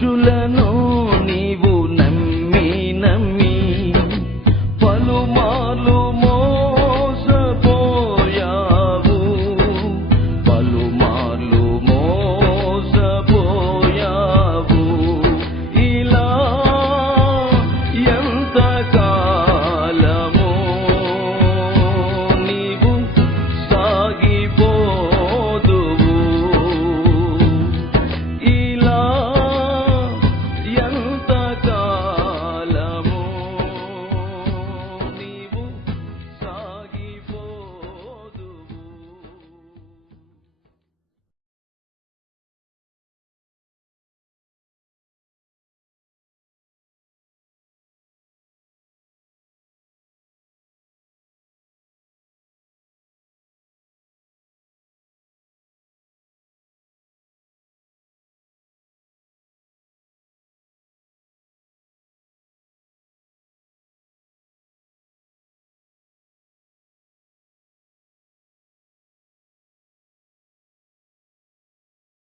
You no